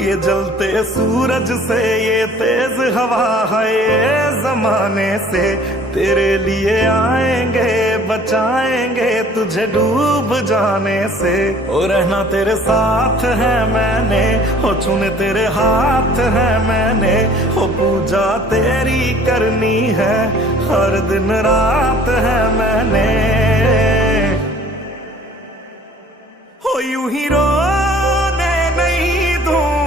ये जलते सूरज से ये तेज हवा है ये जमाने से तेरे लिए आएंगे बचाएंगे तुझे डूब जाने से। ओ रहना तेरे साथ है मैंने, ओ चुने तेरे हाथ है मैंने, ओ पूजा तेरी करनी है हर दिन रात है